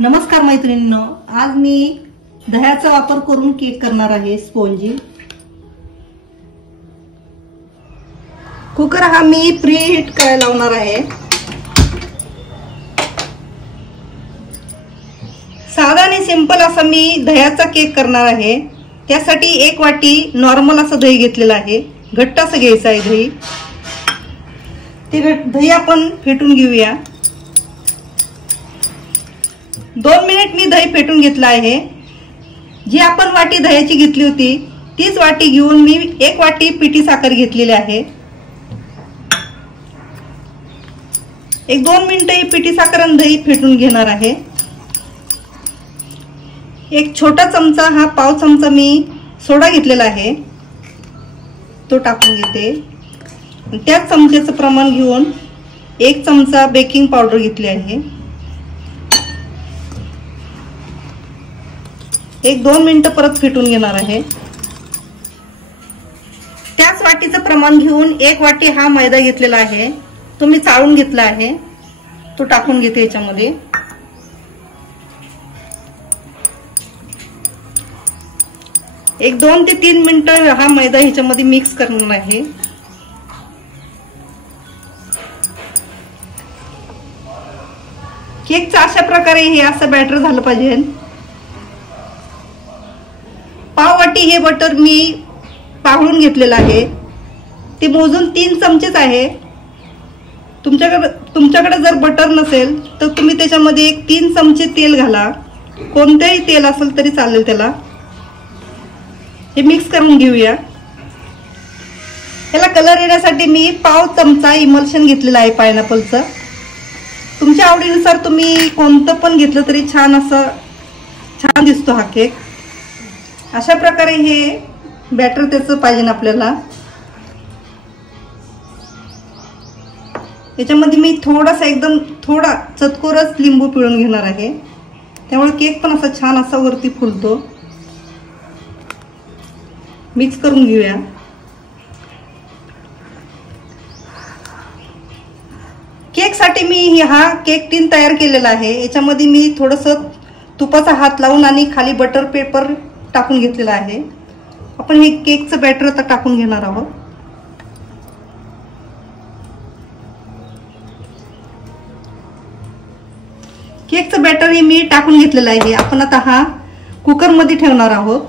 नमस्कार मैत्रिणींनो, आज मी दह्याचा वापर करून केक करणार आहे स्पॉन्जी। कुकर हा मी प्रीहीट करायला लावणार आहे। साधा आणि सिंपल असा मी दह्याचा केक करणार आहे। त्यासाठी 1 वाटी नॉर्मल असं दही घेतलेलं आहे। घट्ट असं घ्यायचं आहे दही। ते दही आपण फेटून घेऊया। 2 मिनिट मी दही फेटून घेतलं आहे। जी आपण वाटी दह्याची घेतली होती तीच वाटी घेऊन मी 1 वाटी पिठी साखर घेतलेली आहे। 1-2 मिनिट ही पिठी साखर आणि दही फेटून घेणार आहे। 1 छोटा चमचा हा पाव चमचा मी सोडा घेतलेला आहे, तो टाकून घेते। त्याच चमच्याचं प्रमाण घेऊन 1 चमचा बेकिंग पावडर घेतली आहे। 1-2 मिनिट परत फेटून घेणार आहे। त्याच वाटीचं प्रमाण घेऊन 1 वाटी हा मैदा घेतलेला आहे, तो मी चाळून घेतला आहे, तो टाकून घेते याच्यामध्ये। एक 2 ते 3 मिनिट हा मैदा ह्याच्यामध्ये मिक्स करणार आहे। केकचं अशा प्रकारे हे असं बॅटर झालं पाहिजे। पाव वाटी हे बटर मी पाघळून घेतलेलं आहे, ते मोजून 3 चमचेच आहे। तुमच्याकडे जर बटर नसेल तर तुम्ही त्याच्यामध्ये 3 चमचे तेल घाला, कोणतेही तेल असेल तरी चालेल त्याला। हे मिक्स करून घेऊया। याला कलर येण्यासाठी मी पाव चमचा इमल्शन घेतलेला आहे पायनॅपलचं। तुमच्या आवडीनुसार तुम्ही कोणतं पण घेतलं तरी छान दिसतो हा केक। अशा प्रकारे हे बॅटर त्याचं पाहिजे आपल्याला। याच्यामध्ये मी एकदम थोडा चतकोरच लिंबू पिळून घेणार आहे, त्यामुळे केक पण असा छान असा वरती फुलतो। मिक्स करून घेऊया। केक साठी मी हा केक टीन तयार केलेला आहे। याच्यामध्ये मी थोडंसं तुपाचा हात लावून आणि खाली बटर पेपर टाकून घेतलेला आहे। आपण हे केकचं बॅटर आता टाकून घेणार आहोत। केकचं बॅटर हे मी टाकून घेतलेलं आहे। आपण आता हा कुकर मध्ये ठेवणार आहोत।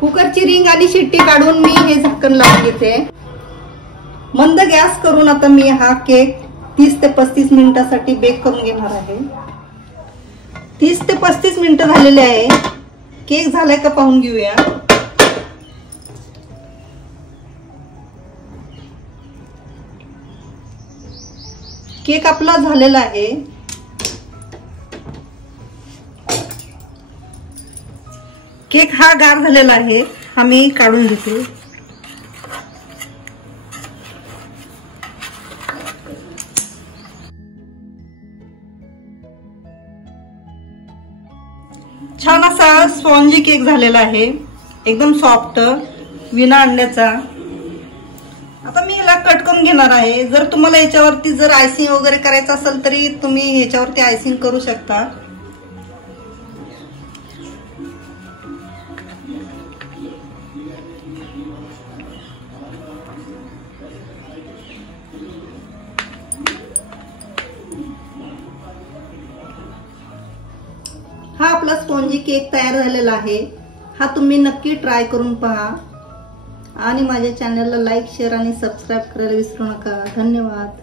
कुकरची रिंग आणि शिट्टी काढून मी हे झाकण लावून घेते। मंद गॅस करून आता मी हा केक 30 ते 35 मिनिटांसाठी बेक करून घेणार आहे। 30 ते 35 मिनिटं झालेले आहे। केक झालाय का पाहून घेऊया। केक आपला झालेला आहे। केक हा गार झालेला आहे, हा मी काढून घेते। छान असा स्पॉन्जी केक झालेला आहे, एकदम सॉफ्ट, विना अंड्याचा। आता मी याला कट करून घेणार आहे। जर तुम्हाला याच्यावरती जर आयसिंग वगैरे करायचं असेल तरी तुम्ही याच्यावरती आयसिंग करू शकता। हा आपला स्पॉन्जी केक तयार झालेला आहे। हा तुम्ही नक्की ट्राय करून पहा आणि माझ्या चॅनलला लाईक, शेअर आणि सबस्क्राईब करायला विसरू नका। धन्यवाद।